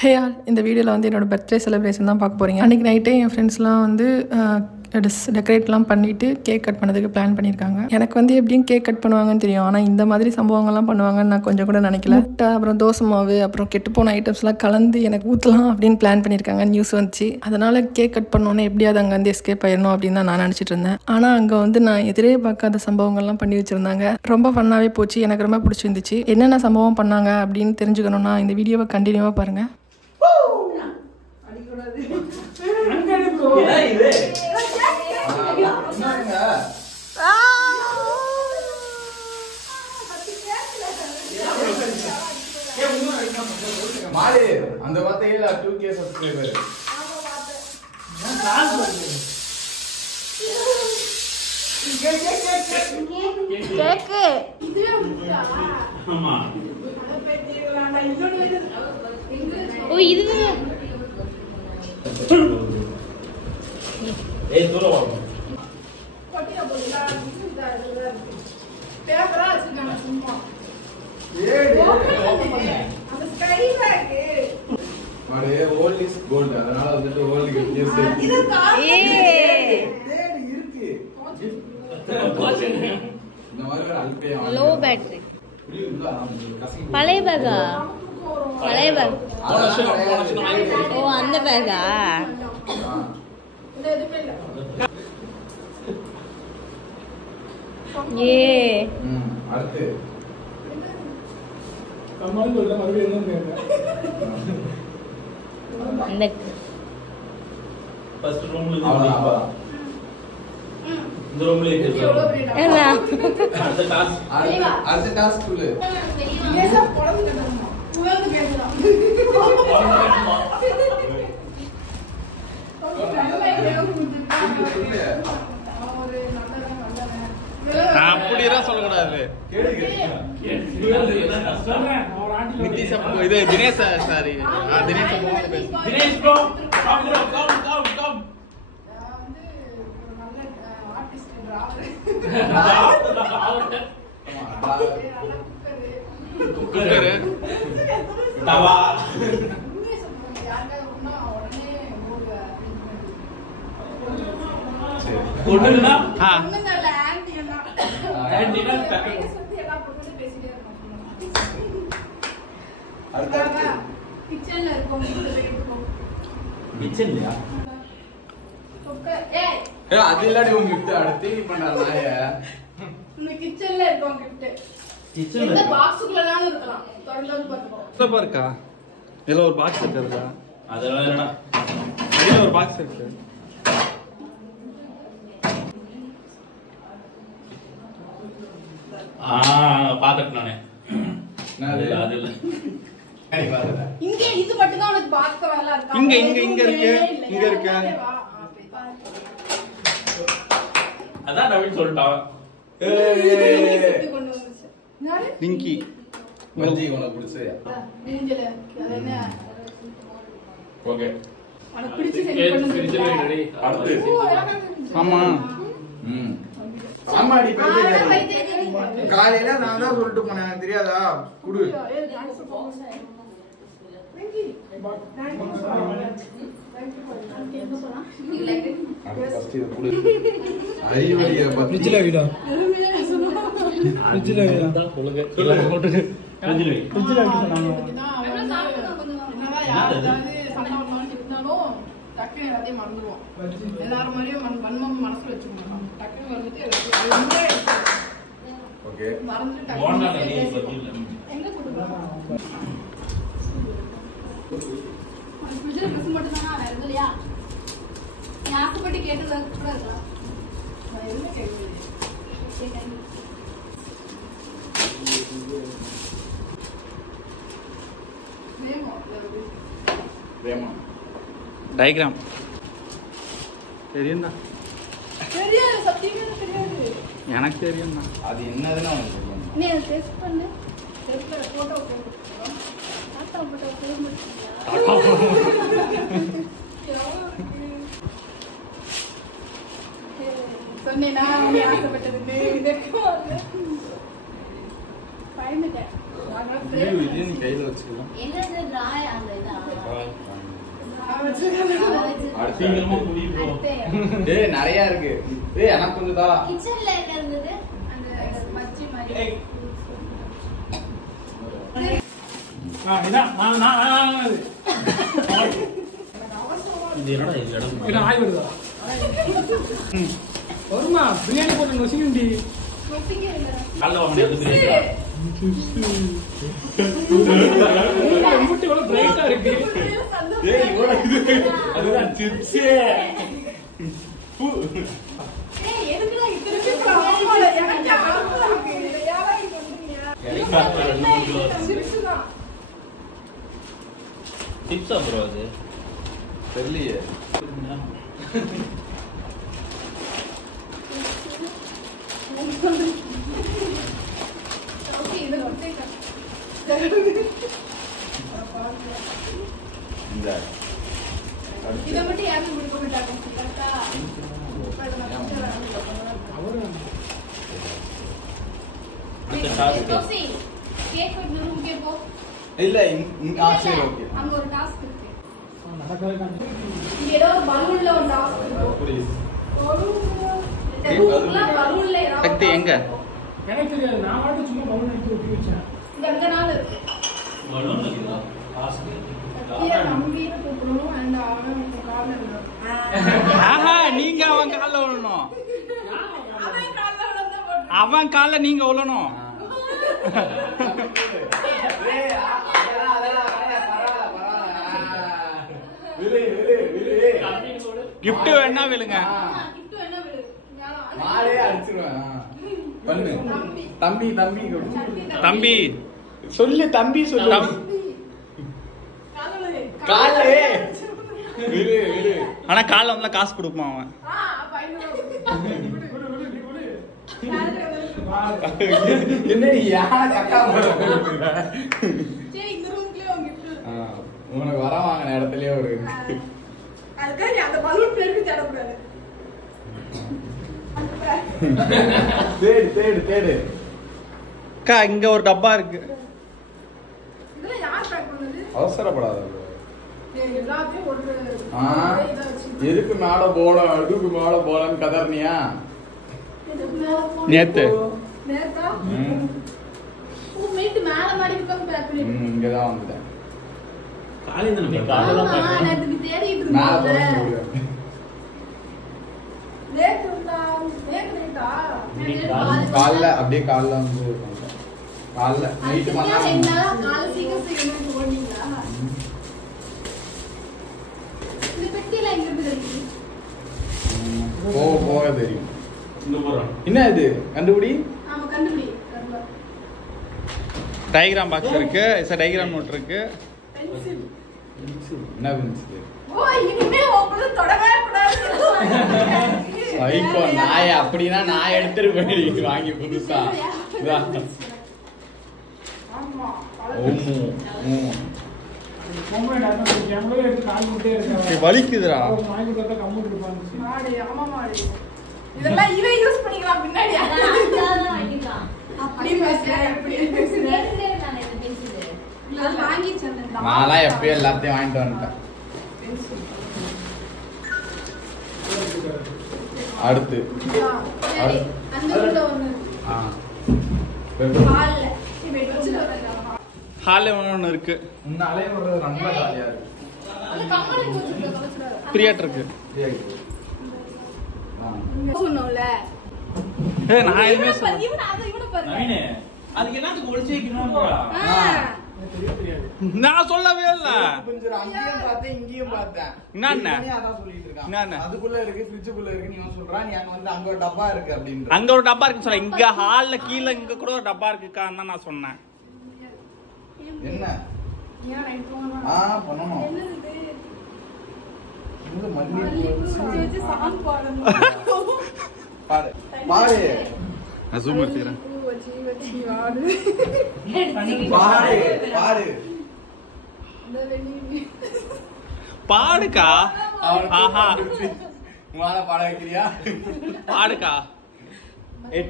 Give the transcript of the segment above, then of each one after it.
Hey all, இந்த வீடியோவில் வந்து என்னோடய பர்த்டே செலிப்ரேஷன் தான் பார்க்க போகிறீங்க. அன்றைக்கி நைட்டே என் ஃப்ரெண்ட்ஸ்லாம் வந்து டெக்கரேட்லாம் பண்ணிவிட்டு கேக் கட் பண்ணதுக்கு பிளான் பண்ணியிருக்காங்க. எனக்கு வந்து எப்படியும் கேக் கட் பண்ணுவாங்கன்னு தெரியும், ஆனால் இந்த மாதிரி சம்பவங்கள்லாம் பண்ணுவாங்கன்னு நான் கொஞ்சம் கூட நினைக்கல. முட்டை, அப்புறம் தோசை மாவு, அப்புறம் கெட்டுப்போன ஐட்டம்ஸ்லாம் கலந்து எனக்கு ஊற்றலாம் அப்படின்னு பிளான் பண்ணியிருக்காங்க. நியூஸ் வந்துச்சு. அதனால் கேக் கட் பண்ணோன்னே எப்படியாவது அங்கே வந்து எஸ்கேப் ஆயிடணும் அப்படின்னு தான் நான் நினச்சிட்டு இருந்தேன். ஆனால் அங்கே வந்து நான் எதிரே பார்க்காத சம்பவங்கள்லாம் பண்ணி வச்சுருந்தாங்க. ரொம்ப ஃபன்னாகவே போச்சு. எனக்கு ரொம்ப பிடிச்சிருந்துச்சு. என்னென்ன சம்பவம் பண்ணாங்க அப்படின்னு தெரிஞ்சுக்கணுன்னா இந்த வீடியோவை கண்டினியூவாக பாருங்கள். மாலி அந்த வார்த்தையில 2k சப்ஸ்கிரைபர் கேக்கு ஆமா ஓ இது ஏய் தூர வா கொட்டியா போடுடா பேப்பரா வச்சிருக்காங்க சும்மா அந்த ஸ்கை பேக் மாலி ஓல்ட் இஸ் கோல்ட் அதனால வந்து ஓல்ட் கிஃப்ட் இது தேடி இருக்கு இந்த மாதிரி அல்பே லோ பேட்டரி பழைய பேக்கா பழைய பேக் ஓ அந்த பேக்கா ஏ அடுத்து அந்த ஃபர்ஸ்ட் ரூம்ல இருந்து இந்த ரூம்ல இருக்கு என்ன அடுத்த டாஸ்க் சொல்லு ஏசா போடுங்க புகழ்ந்து பேசலாம் அப்படியெல்லாம் சொல்லக்கூடாது. நிதிஷ் இது Dinesh sorry Dinesh Dinesh bro come come cooker தவா ஒண்ணுனா ஆன்டினா கிச்சன்ல இருக்கோம் கிச்சன்லயா ஏ அது இல்லடி உங்க gift அடுத்து நீ பண்ணா நாய இந்த கிச்சன்ல இருக்கோம் gift கிச்சன்ல இந்த பாக்ஸ்க்குள்ளலாம் இருக்கலாம் திறந்து பாத்துக்கோ இத பாருக்கா இதுல ஒரு பாக்ஸ் இருக்குடா அதெல்லாம் என்னடா இதுல ஒரு பாக்ஸ் இருக்கு பாத்துட்டு நானே அது இல்ல கை பாருடா இங்க இது மட்டும் தான் உனக்கு பாக்ஸ் வரல இருக்கா இங்க இருக்கு அதான் நவீன் சொல்லிட்டான் கொண்டு வந்துச்சு யாரு நிங்கி மஞ்சி உனக்கு பிடிச்சயா மூஞ்சல அது என்ன ஓகே உனக்கு பிடிச்சு செஞ்சு கொண்டு அடுத்து ஆமா ஆமாடி பைத்தியம் காலையில நான் தான் சொல்லிட்டு போனேன் எனக்கு தெரியாதா குடு ஃபர்ஸ்ட் இது குடு ஐவடிய ஃப்ரிட்ஜ்ல வைடா ஃப்ரிட்ஜ்ல வைடா சொல்லுங்க போட்டு ஃப்ரிட்ஜ்ல வை ஃப்ரிட்ஜ்ல வைக்க சொன்னாங்க டக்குனு எல்லாத்தையும் மறந்துடுவோம். எல்லாரும் மாதிரியும் வன்மம் மனசுல வச்சுக்கணும். டக்குனு வந்துட்டு ஓகே மறந்துட்டு எங்க கொடுக்கலாம் ஃப்ரிட்ஜில் ட்ரெஸ் மட்டும் தானா வேற எதுவும் இல்லையா? நீ ஆசைப்பட்டு கேட்டது கூட இருக்கலாம். நான் எதுவுமே கேட்கவில்லை. வேமா டயகிராம் தெரியும்டா தெரியாது, சத்தியமா தெரியாது. எனக்கு தெரியும்டா அது என்னதுன்னு உனக்கு தெரியும் நீ அதை டெஸ்ட் பண்ணு. டெஸ்ட்ல போட்டோ போட்டு டாட்டா போட்டோ போட சொன்னேனா நீ ஆசைப்பட்டதுன்னு பயந்துட்டேன். கையில வச்சுக்கலாம். என்னது டிராய் அந்த இதா சீக்கிரமா குடி bro. டேய் நிறைய இருக்கு. டேய் எனக்கு கொஞ்சம் தா. கிச்சன்ல என்ன இருந்தது அந்த மச்சி மாதிரி இதான் நான் இது என்னடா இது இடம்? என்ன ஆய் வருதா வருமா பிரியாணி போட்டு நொசிங்கண்டி கல்ல வாங்க எடுத்துறீங்க. முட்டை எவ்வளவு பிரைட்டா இருக்கு. ஏய் இவரா இது? அதுதான் சிப்ஸ். ஏய் எதுக்குடா இத்தனை ஆமால எனக்கு ஆமால இருக்கு யாரை பண்றீங்க எலிகாப்டர் 2 கிலோ சிப்ஸ் bro அது தெரியலையே. ஓகே இது ஒட்டே இந்த இத மட்டும் யாரும் குடிக்க மாட்டாங்க கரெக்ட்டா அடுத்த டாஸ்க் தோசி கேக் வெட்ட ரூம்க்கே போ இல்ல இங்க சரி ஓகே. அங்க ஒரு டாஸ்க் இருக்கு நடக்கவே இங்க ஏதோ பலூன்ல ஒரு டாஸ்க் இருக்கு ப்ளீஸ். ரூம்ல பலூன்ல சக்தி எங்க? எனக்கு தெரியாது. நான் மட்டும் சும்மா பலூன் எடுத்து ஒட்டி வச்சேன். எங்க நாள் இருக்கு பலூன் இருக்குதா? டாஸ்க் கீழ நம்பிட்டு கூப்பிடணும் அந்த அவன் கார்னர்ல ஆஹா நீங்க அவன் கால்ல விழணும். அவன் கால்ல விழுந்தா போட்டு அவன் கால்ல நீங்க விழணும். டேய் அதெல்லாம் பரவாயில்ல. விரு. கிஃப்ட் வேணா விழுங்க. கிஃப்ட் என்ன விடு மாரே அடிச்சிருவேன். பண்ணு. தம்பி தம்பி சொல்லு தம்பி சொல்லு. காலே. விரு. ஆனா கால்ல வந்து காசு கொடுப்பான் அவன். என்னடி யார கக்கா போற? சரி இந்த ரூம்க்குள்ளே உங்க கிஃப்ட் உனக்கு வர வாங்கின இடத்துலயே ஒரு அதுக்காக நீ அந்த பலூன் பிளேட் தேடக்கூடாது தேடு. அக்கா இங்க ஒரு டப்பா இருக்கு. இதெல்லாம் யார் பேக் பண்ணது அவசரப்படாத. எல்லாத்தையும் ஒரு இதை வச்சு எதுக்கு மேல போலாம் அதுக்கு மேல போலான்னு கதர்னியா? நேத்து நேத்தா மீட்டு மேல மாடி உட்கார்ந்து பேக் பண்ணிட்டு இங்கதான் வந்துட்டேன். காலையில நம்ம ஆமா காலையில நேத்துக்கு தேடிட்டு மேல இருந்தேன் போறேன். நேத்து நேத்தா காலைல அப்படியே காலைல வந்து வந்துட்டேன். காலைல நைட்டு என்ன பண்ணலாம். காலை சீக்கிரம் ஓடுனீங்களா இந்த பெட்டில எங்க இருந்து தெரியுது போக தெரியும். இந்த போறோம். என்ன இது கண்டுபிடி. ஆமா கண்டுபிடி கரெக்ட்டா டயக்ராம் பாக்ஸ் இருக்கு. டயக்ராம் நோட் இருக்கு. பென்சில் என்ன பென்சில்? ஓ இனிமே உங்களுக்கு தொடவே கூடாது ஐகோ நாய் அப்படினா நாய் எடுத்துட்டு போய் வாங்கி புதுசா. ஆமா ஓமோ. பொம்பளை டாக்டர் கேமரா எடுத்து கால் முட்டே இருக்காங்க. வலிக்குதுடா. வாங்கி கொடுத்தா கம்மு கொடுப்பாங்க. மாடி ஆமா மாடி இதெல்லாம் இவே யூஸ் பண்ணிக்கலாம் பின்னாடி அப்படி பேசுறேன் இப்படி பேசுறேன் வாங்கி சொன்னேன் நான்லாம் எப்பயும் எல்லாத்தையும் வாங்கிட்டு வந்துட்டேன். அடுத்து அந்த உள்ள ஒண்ணு ஹால்ல இப்ப வச்சிட்டு வரேன் ஹால்ல ஒண்ணு இருக்கு. முன்னாலே ஒரு ரொம்ப ஜாலியா இருக்கு. அந்த கம்மல வச்சிட்டு கலச்சுறாரு பிரியாட் இருக்கு. சொன்னோம்ல ஏய் நான் எதுமே சொல்ல. இவன பாரு நவீனே அதுக்கு என்னத்துக்கு ஒளிச்சு வைக்கணும்ன்றா? நான் சொல்லவே இல்ல. கொஞ்சம் அங்கேயும் பார்த்தேன் இங்கேயும் பார்த்தேன். என்னண்ணே? அதான் சொல்லிட்டு இருக்கான். என்னண்ணே? அதுக்குள்ள இருக்கு ஃப்ரிட்ஜுக்குள்ள இருக்கு நீ சொல்றான். நீ அங்க வந்து அங்க ஒரு டப்பா இருக்கு அப்படின்ற. அங்க ஒரு டப்பா இருக்குன்னு சொல்ல. இங்க ஹால்ல கீழ இங்க கூட ஒரு டப்பா இருக்குக்கான்னு தான் நான் சொன்னேன். என்ன? ஏன் ரைட் போனா பண்ணணும். என்னது இந்த மல்லி மல்லி வச்சு சாங் பாடணும் பாரு. பாரு. நான் ஜூம் எடுத்துறேன். வச்சி வாடு பாரு. பாரு. இந்த வெளிய பாடுக்கா. ஆஹா உமால பாட வைக்கிறியா? பாடுக்கா.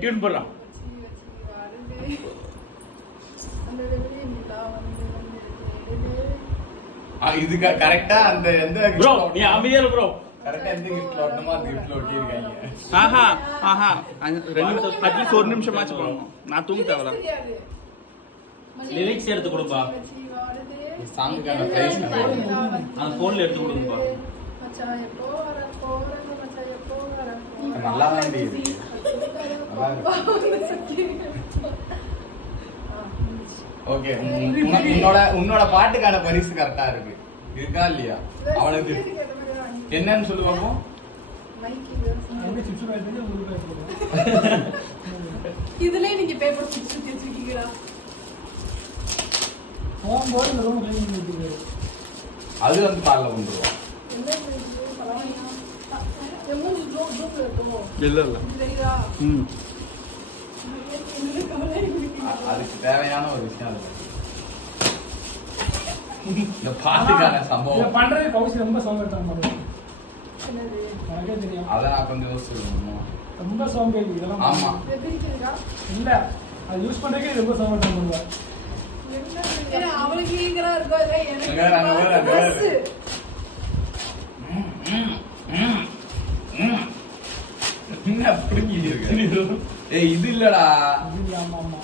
டியூன் போடுறான். அந்த வெளிய நிலா வந்து இது கரெக்டா அந்த எந்த ப்ரோ நீ அமைதியா இரு ப்ரோ. கரெக்டா எந்த கிஃப்ட்ல ஒட்டணுமோ அந்த கிஃப்ட்ல ஒட்டி இருக்காங்க. ஆஹா ஆஹா 2 நிமிஷம் அட்லீஸ்ட் 1 நிமிஷமாச்சு போகணும். நான் தூங்க தேவல. லிரிக்ஸ் எடுத்து கொடுப்பா. சாங்குக்கான பிரைஸ் அந்த போன்ல எடுத்து கொடுப்பா. நல்லா தான் இருக்கு. ஓகே உன்னோட பாட்டுக்கான பரிசு கரெக்டா இருக்கு. இருக்கா இல்லையா? அவனுக்கு என்னன்னு சொல்லு பாப்போம். இதுல நீங்க பேப்பர் சிப்ஸ் வச்சிருக்கீங்களா? அது வந்து பால்ல கொண்டுருவோம். இல்ல அதுக்கு தேவையான ஒரு விஷயம் அது. இந்த பாட்டுக்கான சம்பவம் பண்றது கௌசி ரொம்ப சோம்பேறித்தனம். அத நான் கொஞ்சம் யோசிச்சிருக்கணும். ரொம்ப சோம்பேறி இதெல்லாம். ஆமா இல்ல அது யூஸ் பண்றதுக்கே ரொம்ப சோம்பேறித்தனம் பண்ணுவா. அவளுக்கு ஈகரா இருக்கோ இல்ல எனக்கு என்ன புரிஞ்சிட்டு இருக்கு? ஏய் இது இல்லடா. ஆமா ஆமா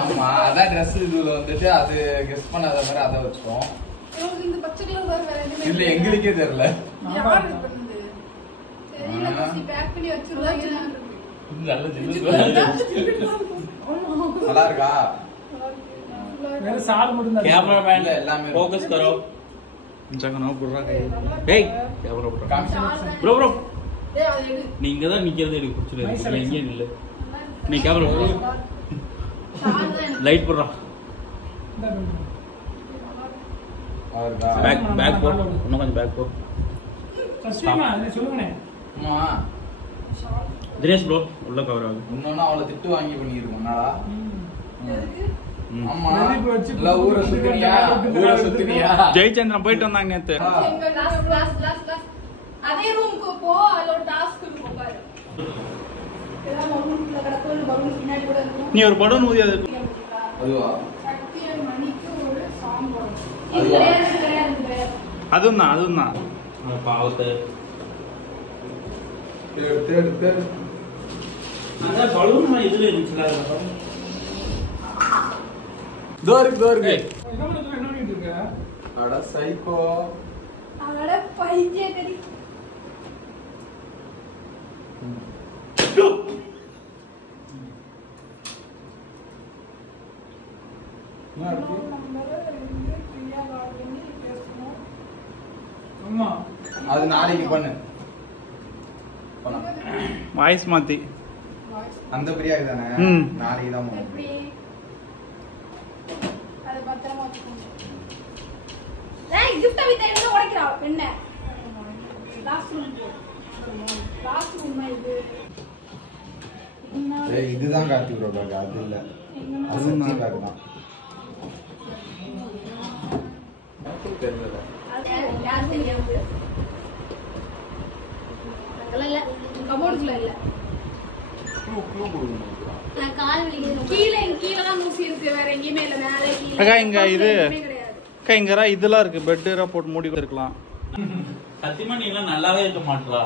ஆமா அதான் ட்ரெஸ் இதுல வந்துட்டு அது கெஸ் பண்ணாத மாதிரி அதை வச்சோம். இந்த பச்சை கலர் வேற எதுவுமே இல்ல எங்களுக்கே தெரியல. யார் இது பண்ணது? தெரியல பசி பேக் பண்ணி வச்சிருந்தாங்க. நல்ல ஜில்லு. நல்லா இருக்கா? வேற சால் மட்டும் தான். कैमरामैन எல்லாமே फोकस करो. ஜகனோ புறா கை. டேய் கேமரா புறா. ப்ரோ ப்ரோ டேய் அது எடு. நீங்க தான் நிக்கிறது எனக்கு பிடிச்சல. நீங்க இல்ல. நீ கேமரா புறா. லைட் புறா. அவர்தா பேக் போ. இன்னும் கொஞ்சம் பேக் போ. சஸ்திமா என்ன சொல்லுங்கனே. அம்மா தினேஷ் ப்ரோ உள்ள கவர் ஆகு. இன்னொன்னு அவளை திட்டு வாங்கி பண்ணிருக்கோம். என்னடா? ஆமா நெருப்பு வச்சு இல்ல ஊரை சுத்தினியா? ஜெயச்சந்திரன் போயிட்டு வந்தாங்க நேத்து. எங்க லாஸ்ட் அதே ரூமுக்கு போ. அதுல ஒரு டாஸ்க் இருக்கும் பாரு. எல்லாம் ரூம்ல கடக்குள்ள பலூன் பின்னாடி கூட இருக்கும். நீ ஒரு படம் ஊதி அது. அதுவா? சக்தியன் மணிக்கு ஒரு சாங் வரும். அதுவா? கிடையாது. அதுதான் பாவத்தை தேடு அதான் பலூன் இதுல இருந்துச்சுல. தோருக்கு என்ன பண்ணிட்டு இருக்க? அட சைக்கோ. அவளோட பைத்தியக்காரி. என்ன இருக்கு? அம்மா அது நாளைக்கு பண்ணு. வாய்ஸ் மாத்தி அந்த பிரியாணி தானே? ம். நாளைக்கு தான் போகணும். எப்படி அது பத்திரமா வச்சுக்கோங்க. ஏய் gift வித்த என்ன உடைக்கிறா என்ன? லாஸ்ட் ரூம் இது. ஏய் இதுதான் கார்த்தி ப்ரோ பேக். அது இல்ல. அது சச்சி பேக் தான். தெரியல. அது யார் தெரியாது. அங்கல கபோர்ட்ல இல்ல. நான் கால் வலிக்குது. கீழ தான் மூசி இருக்கு. வேற எங்கேயுமே இல்ல. மேலே கீழ. அக்கா இங்க இது கிடையாது. அக்கா இங்கரா இதெல்லாம் இருக்கு. பெட்டரா போட்டு மூடி இருக்கலாம். சத்தியமா நீ எல்லாம் நல்லாவே இருக்க மாட்டா.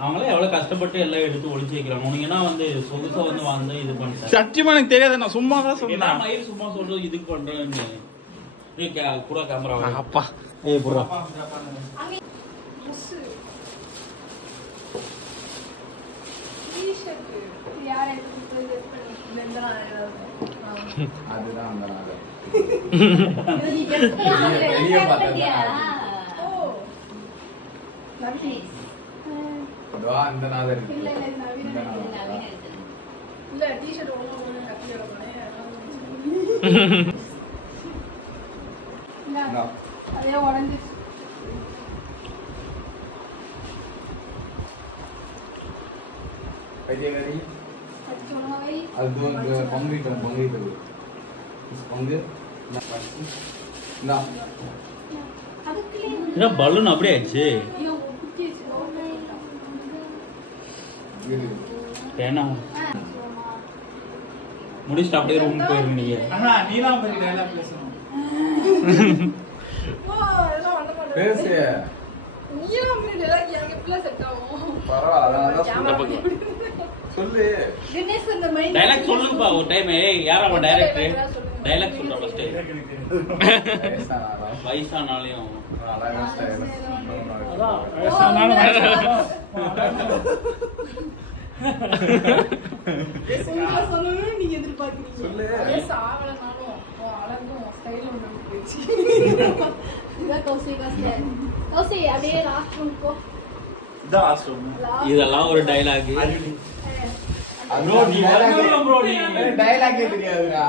அவங்களே எவ்வளவு கஷ்டப்பட்டு எல்லாம் எடுத்து ஒளிச்சு வைக்கிறாங்க. உனக்குன்னா வந்து சொகுசா வந்து இது பண்ணிட்டேன். சத்தியமா எனக்கு தெரியாது. நான் சும்மா தான் சொன்னேன். மயிர் சும்மா சொல்றது இதுக்கு பண்றேன்னு. நீ கூட கேமரா அப்பா. ஏய் புறா. யார் எடுத்து பண்ணி வெந்தனா அதுதான் அந்த நாள். வெளிய பார்த்தா ஓ லவ்லி அதுவா இந்த நாள் இருக்கு. இல்ல நவீன இல்ல டி-ஷர்ட் ஒண்ணு கட்டியோட இல்ல அதே உடைஞ்சிச்சு. பைத்தியக்காரி. அச்சோனவை அது பொங்கிட்டு பொங்கு. இந்தா. அதுக்குள்ளே பலூன் அப்படியே ஆயிடுச்சு. ஐயோ குத்திச்சு. இரு. ஏன்னா முடிச்சுட்டு அப்படியே ரூம் போயிருங்க நீங்க. ஆனா நீலாம் போய் டயலாக் பேசணும். பேசு. நீயும் அப்படி டயலாக் எனக்கு எப்படிலாம் செட் ஆகும்? பரவாயில்ல, அதான் சொல்லு. தினேஷ் இந்த மைண்ட் டைலாக் சொல்லுங்கப்பா ஒரு டைம். யார் அவன் டைரக்டர்? டைலாக் சொல்றா ஃபர்ஸ்ட். வயசானாலையும் அழகா ஸ்டைல். அதான் வயசானாலும் உங்களை சொல்லணும்னு நீங்க எதிர்பார்க்கிறீங்க. சொல்லு. வயசு ஆகலைனாலும் அழகும் ஸ்டைலும் ஒன்று போயிடுச்சு. இதான் கௌசி கௌசி அப்படியே லாஸ்ட் ரூம் போ. இதான் லாஸ்ட் ரூம். இதெல்லாம் ஒரு டைலாக். ப்ரோ நீ வரணும் ப்ரோ, நீ டயலாக்கே தெரியாதுடா.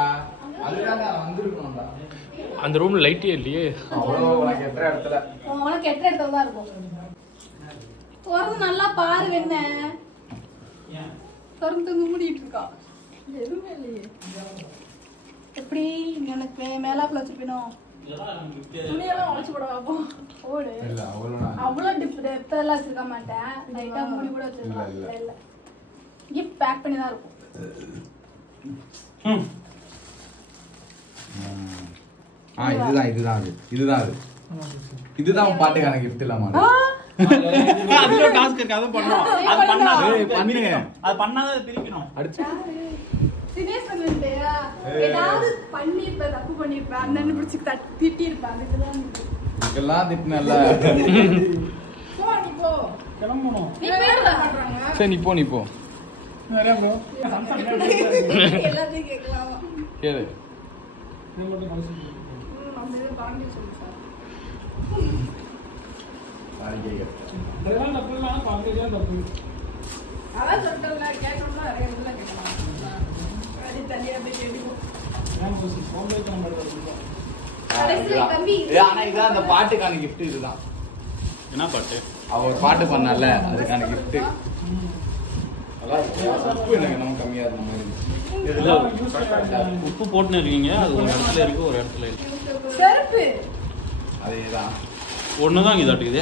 அதுக்காக வந்திருக்கணும்டா. அந்த ரூம்ல லைட்டே இல்லையே. அவ்வளோ உனக்கு எത്ര இடத்துல உனக்கு கெட்ட இடத்துல தான் இருக்கும். திறந்து நல்லா பாரு வெண்ண. திறந்து மூடிட்டு இருக்கா. எதுவுமே இல்லையே. எப்படி எனக்கு மேலாப்புல வச்சிருப்பேனோ துணியெல்லாம் உழைச்சு போட வைப்போம். ஓடு இல்ல அவ்வளோ அவ்வளோ டெப்த் எல்லாம் வச்சிருக்க மாட்டேன். லைட்டா மூடி கூட வச்சிருக்கேன். இல்ல, இல்ல. இல்ல கிஃப்ட் பேக் பண்ணி தான் இருக்கும். இதுதான் பாட்டுக்கான கிஃப்ட் இல்லாம அதுல டாஸ்க் இருக்கு. அது பண்ணோம். அது பண்ணாத. பண்ணு. அது பண்ணாத பிரிக்கணும். அடிச்சு தினேஷ் வந்துட்டு ஏதாவது பண்ணிருப்ப தப்பு பண்ணிருப்ப அண்ணன் பிடிச்சி திட்டி இருப்பேன். அதுக்குதான் இதெல்லாம் திட்டினல்ல. போ நீ போ. கிளம்பணும். நீ பேருடா. சரி நீ போ நிறைய ப்ரோ எல்லாத்தையும் கேட்கலாமா? கேளு. இது மட்டும் கௌசி நம்ம இது பாண்டி சொல்லு சார். இதெல்லாம் தப்பு இல்லை, ஆனால் பங்கேஜ் தப்பு. அதான் சொல்லிட்டோம்ல, கேட்கணும்னா நிறைய இடத்துல கேட்கலாம். அப்படி தனியாக அப்படியே கேட்டுக்கோ. ஏன் கௌசி சோம்பேறித்தனம் பண்ணுறது? கடைசியில தம்பி ஆனா இதான் அந்த பாட்டுக்கான கிஃப்ட். இதுதான் என்ன பாட்டு? அவ ஒரு பாட்டு பண்ணால அதுக்கான கிஃப்ட். உப்பு எனக்கு நம்ம கம்மியா இருந்த மாதிரி இதுல உப்பு போட்டுன்னு இருக்கீங்க. அது ஒரு இடத்துல இருக்கு, ஒரு இடத்துல இருக்கு. செருப்பு அதேதான். ஒண்ணுதான் இதாட்டுக்குது.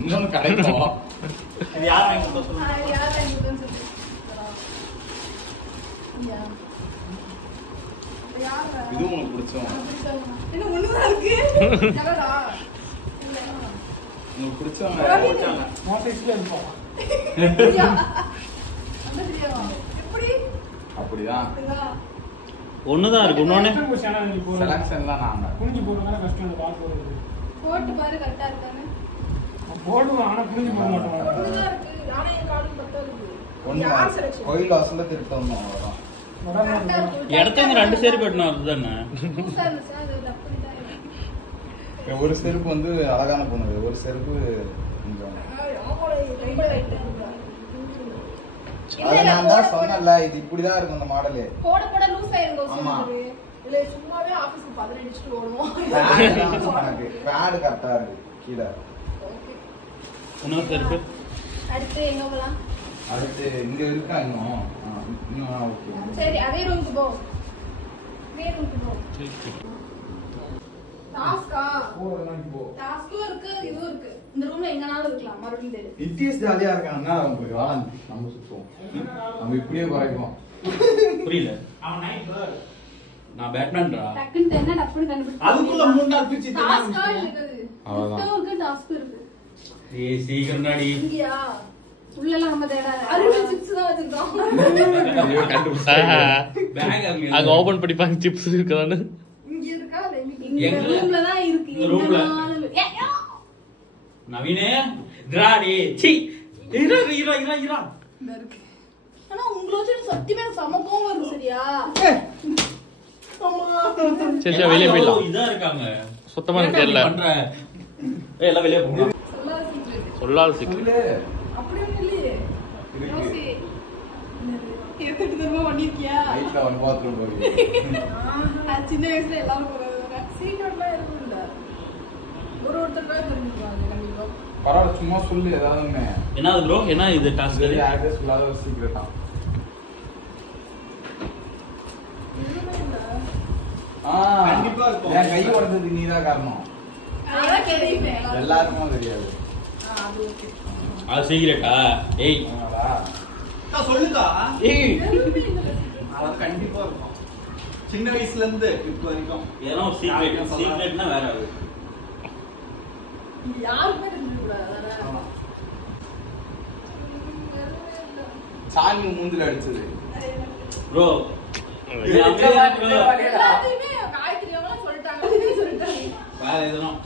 இன்னொன்னு கிடைக்கும். இது யார் வாங்கி கொடுத்தா சொல்லுங்க. யார் வாங்கிட்டுன்னு சொல்லு. இதுவும் உனக்கு பிடிச்சோம். இன்னும் ஒண்ணுதான் இருக்கு. எவ்வளோடா? உங்களுக்கு பிடிச்சவங்க மோசைஸ்ல இருப்போம். எப்படியா? அந்த தெரியாவா? எப்படி? அப்படிதான். ஒண்ணுதான் இருக்கு. இன்னொன்னு செலக்ஷன்லாம் நாங்க குனிஞ்சு போடுறதுனால கஷ்டம் இல்லை பார்க்க போடுறது. போட்டு பாரு கரெக்டா இருக்கானு. போடுவோம், ஆனால் குனிஞ்சு போட மாட்டோம். ஒண்ணுதான் இருக்கு. ஆனா என் கார்டு பத்தா இருக்கு. ஒண்ணு யார் selection? கோயில் வாசல்ல திருத்தம் அவ்வளவுதான். கரெக்டா இருக்கு. இடத்துக்கு ரெண்டு சேரி போயிட்டணும். அதுதானே புதுசா இருந்துச்சுன்னா அது அப்படிதான் இருக்கும். ஒரு செருப்பு வந்து அழகான பொண்ணு, ஒரு செருப்பு கொஞ்சம் ஆமாடா, இது கையில லைட்டா இருக்கா. அதை நான் தான் சொன்னேன்ல, இது இப்படிதான் இருக்கும் இந்த மாடலு. போட போட லூஸ் ஆயிருங்க ஆமா. இல்ல சும்மாவே ஆபீஸ்க்கு 15 அடிச்சுட்டு ஓடுவோம். பேடு கரெக்டா இருக்கு கீழே. இன்னொரு செருப்பு. அடுத்து எங்க போலாம்? அடுத்து இங்க இருக்கா இன்னும் ஓகே. சரி அதே ரூமுக்கு போ. அதே ரூமுக்கு போ. டாஸ்கா? டாஸ்க்கும் இருக்கு, இதுவும் இருக்கு. இந்த ரூம்ல எங்கனாலும் இருக்கலாம். மறுபடியும் தெரியும். இட்டிஸ் ஜாலியா இருக்காங்கன்னா உங்களுக்கு வாழ நம்ம சுத்துவோம். நம்ம இப்படியே குறைப்போம். புரியல. நான் பேட்மேன்டா. டக்குன்னு என்ன டப்புன்னு கண்டுபிடிச்சு. அதுக்குள்ள 3 நாள் பிரிச்சு டாஸ்கா இருக்குது. அவ்வளவுதான். கிஃப்டும் இருக்கு, டாஸ்க்கும் இருக்கு. ஏய் சீக்கிரம் டாடி. இங்கயா? உள்ளலாம் நம்ம தேடாத. அருள் சிப்ஸ் தான் வச்சிருக்கோம். பேக் அங்க ஓபன் பண்ணி பாங்க சிப்ஸ் இருக்குதானே. இங்க இருக்கா இல்ல இந்த எங்க? ரூம்ல தான் இருக்கு. இந்த ரூம்ல? நவீனே திராடி சி இரா இரா இரா இரா. இருக்கு. ஆனா உங்களை வச்சு சத்தியமே சமக்கம் வரும். சரியா? சரி சரி வெளியே போயிடலாம். இதா இருக்காங்க. சுத்தமா எனக்கு தெரியல. ஏய் எல்லாம் வெளியே போங்க. சொல்லாத சீக்கிரம். சொல்லாத சீக்கிரம். அப்படி ஒண்ணும் இல்லையே. இருக்கு. யோசி. எடுத்துட்டு திரும்ப பண்ணிருக்கியா? நைட்ல வந்து பாத்ரூம் போய் அது சின்ன வயசுல எல்லாரும் போறாங்க. சீக்கிரட்லாம் இருக்கும் இல்ல. ஒருத்தருக்காக தெரிஞ்சுக்குவாங்க கண்டிப்பா. பரவாயில்ல, சும்மா சொல்லு ஏதாவது ஒண்ணு. என்னது ப்ரோ? என்ன இது டாஸ்க்? சரி அட்ரஸ் இல்லாத ஒரு சீக்கிரட்டா. கண்டிப்பா இருக்கும். என் கை உடைஞ்சது நீதான் காரணம். அதான் தெரியுமே. எல்லாருக்கும் தெரியாது. அது ஓகே. அது சீக்ரெட்டா? ஏய் அதனால சொல்லுடா. ஏய் அது கண்டிப்பா இருக்கும். சின்ன வயசுல இருந்து இப்போ வரைக்கும் ஏன்னா சீக்ரெட்னா வேற அது. யாருமே தெரிஞ்சுக்கூடாது. சாமி மூஞ்சில அடிச்சது ப்ரோ. எல்லாத்தையுமே காயத்ரி அவங்கள சொல்லிட்டாங்க. வேற எதுவும்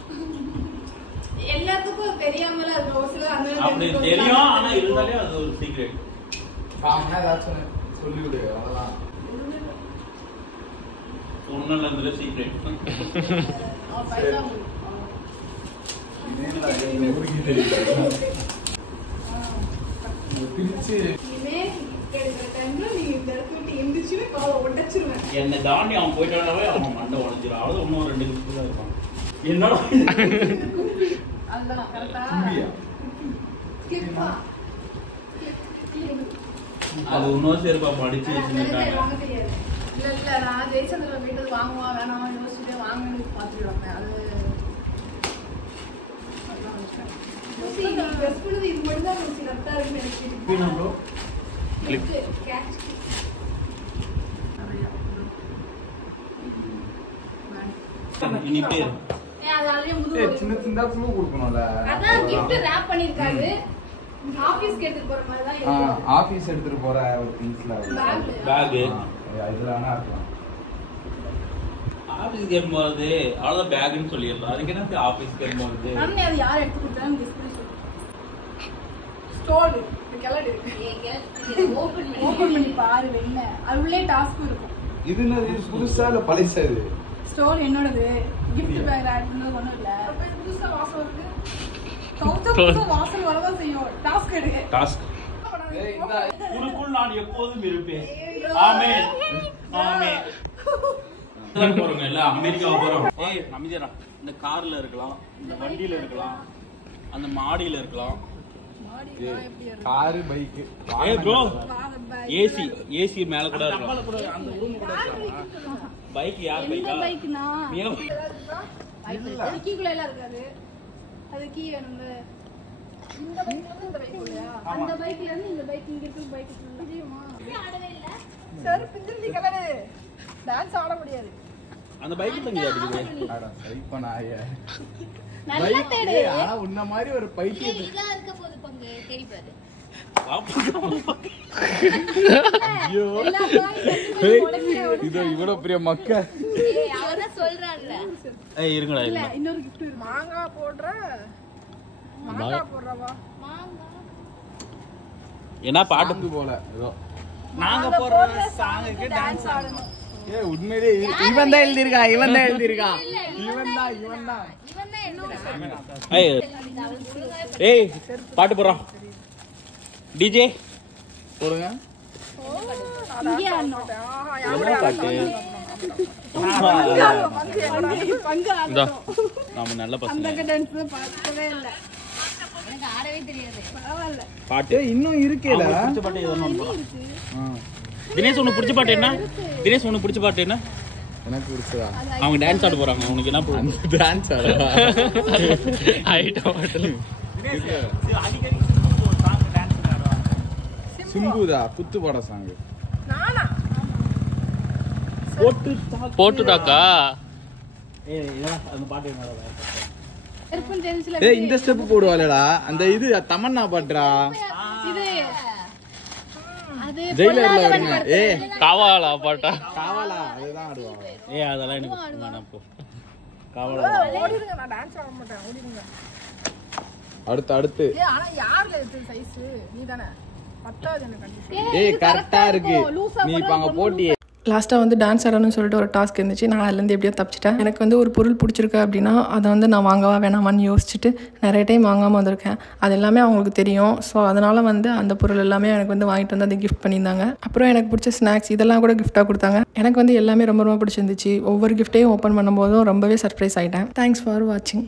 எல்லாத்துக்கும் தெரியாமல அது ஒரு சில அந்த அப்படி தெரியும். ஆனா இருந்தாலே அது ஒரு சீக்ரெட். ஏதாச்சும் சொல்லி விடு. அவ்வளவுதான். ஒண்ணுல இருந்து சீக்ரெட். என்னை தாண்டி அவன் போயிட்டாவே அவன் மண்டை உடஞ்சிடும். அவ்வளவு இன்னும் 2 நிமிஷம் தான் இருப்பான். என்னடா அது இன்னொரு சேர்ப்பா படிச்சு வச்சுருக்காங்க. இல்ல நான் ஜெயச்சந்திரன் வீட்டுக்கு வாங்குவா வேணாமா யோசிச்சுட்டு வாங்கன்னு பாத்துருவாங்க. அது இது மட்டும் தான் கரெக்டா இருக்கு. இனி பேர் சின்ன சின்ன க்ளூ கொடுக்கணும்ல. அதான் gift wrap பண்ணிருக்காரு. ஆபீஸ்க்கு எடுத்துட்டு போற மாதிரி தான் இருக்கு. ஆபீஸ் எடுத்துட்டு போற ஒரு திங்ஸ்ல பேக் இதெல்லாம் இருக்கலாம். ஆபீஸ் கேம் போறது அவ்வளவுதான் பேக்னு சொல்லிடலாம். அதுக்கு என்ன ஆபீஸ் கேம் போறது? அண்ணே அது யார் எடுத்து கொடுத்தாங்க கெஸ் பண்ணி சொல்லு. ஸ்டோர் கலர் ஓபன் பண்ணி பாரு வெண்ண. அது உள்ளே டாஸ்க் இருக்கும். இது என்ன புதுசா இல்ல பழைசா இது? ஸ்டோர் என்னோடது. gift bag ஆட் பண்ணது ஒண்ணும் இல்ல. அப்ப இது புதுசா வாசம் வருது. புதுசா வாசம் வரதான் செய்யும். டாஸ்க் எடுங்க. டாஸ்க் உனக்குள் நான் எப்போதும் இருப்பேன். ஆமென் ஆமென். போறோம் இல்ல அமெரிக்கா போறோம். ஏய் நம்பிஜரா இந்த கார்ல இருக்கலாம், இந்த வண்டியில இருக்கலாம், அந்த மாடியில இருக்கலாம். Car bike. ஏய் ப்ரோ ஏசி மேல கூட இருக்கலாம். அந்த ரூம் கூட இருக்கலாம். பைக் யார் பைக்கா? இந்த பைக்னா இல்ல அது கீக்குள்ள எல்லாம் இருக்காது. அது கீ வேணும்ல. இந்த பைக்ல இருந்து இந்த பைக் இல்லையா? அந்த பைக்ல இருந்து இந்த பைக் இங்க இருக்கு. பைக் தெரியுமா? ஆடவே இல்ல. சரி பிஞ்சிருதி கலரு. டான்ஸ் ஆட முடியாது. அந்த பைக் தங்கி அடிக்குது. அட சைப்ப நாயே. நல்லா தேடு. ஆனா உன்ன மாதிரி ஒரு பைத்தியம் இதா இருக்க போது பங்கு தேடி பாரு. ஐயோ இது இவ்வளவு பெரிய மக்க. ஏய் அவன சொல்றான்ல. ஏய் இருங்கடா இல்ல இருங்க. இன்னொரு gift இருக்கு. மாங்காய் போடுற. மாங்காய் போடுறவா? என்ன பாட்டு பாட்டு போல ஏதோ நாங்க போற சாங்குக்கு டான்ஸ் ஆடணும். ஏய் உண்மையிலே இவன் தான் எழுதி இருக்கான். இவன் தான் ஏய் பாட்டு போறோம். டிஜே போடுங்க. இங்க ஆடணும். என்ன பாட்டு? பங்கு ஆடணும். நாம நல்ல பசங்க. அந்த டான்ஸ் பார்த்ததே இல்ல. எனக்கு ஆடவே தெரியாது. பரவாயில்ல. பாட்டு இன்னும் இருக்கேல. பிடிச்ச பாட்டு ஏதோ ஒன்னு போறோம். தினேஷ் உனக்கு பிடிச்ச பாட்டு என்ன? தினேஷ் உனக்கு பிடிச்ச பாட்டு என்ன? எனக்கு பிடிச்சதா? அவங்க டான்ஸ் ஆட போறாங்க. உனக்கு என்ன பிடிக்கும்? டான்ஸ் ஆடவா? ஐட்டம் அடிக்கடி ஒரு சாங் டான்ஸ் ஆடுவாங்க. சிம்புதா குத்து பாட சாங். நானா? போட்டுதாக்கா? ஏய் இதெல்லாம் அந்த பாட்டு என்னடா? செருப்பும் ஜென்ஸ்ல ஏய் இந்த ஸ்டெப் போடுவாளடா. அந்த இது தமன்னா பாட்டுடா. இது அது ஜெயிலர்ல வருங்க. ஏய் காவாலா பாட்டா? காவலா அதுதான் ஆடுவா. ஏய் அதெல்லாம் எனக்கு வேணாம் போ. காவலா ஓடிடுங்க. நான் டான்ஸ் ஆட மாட்டேன். ஓடிடுங்க. அடுத்து ஏய் ஆனா யார்ல இருக்கு சைஸ்? நீதானே? பத்தாவது எனக்கு கண்டிப்பா. ஏய் கரெக்டா இருக்கு. நீ இப்ப அங்க போட்டியே. லாஸ்ட்டாக வந்து டான்ஸ் ஆடணும்னு சொல்லிட்டு ஒரு டாஸ்க் இருந்துச்சு. நான் அதுலேருந்து எப்படியோ தப்பிச்சிட்டேன். எனக்கு வந்து ஒரு பொருள் பிடிச்சிருக்கு அப்படின்னா அதை வந்து நான் வாங்கவா வேணாமான்னு யோசிச்சுட்டு நிறைய டைம் வாங்காமல் வந்திருக்கேன். அது எல்லாமே அவங்களுக்கு தெரியும். ஸோ அதனால் வந்து அந்த பொருள் எல்லாமே எனக்கு வந்து வாங்கிட்டு வந்து அதை கிஃப்ட் பண்ணியிருந்தாங்க. அப்புறம் எனக்கு பிடிச்ச ஸ்நாக்ஸ் இதெல்லாம் கூட கிஃப்ட்டாக கொடுத்தாங்க. எனக்கு வந்து எல்லாமே ரொம்ப ரொம்ப பிடிச்சிருந்துச்சு. ஒவ்வொரு கிஃப்ட்டையும் ஓப்பன் பண்ணும்போதும் ரொம்பவே சர்ப்ரைஸ் ஆகிட்டேன். தேங்க்ஸ் ஃபார் வாட்சிங்.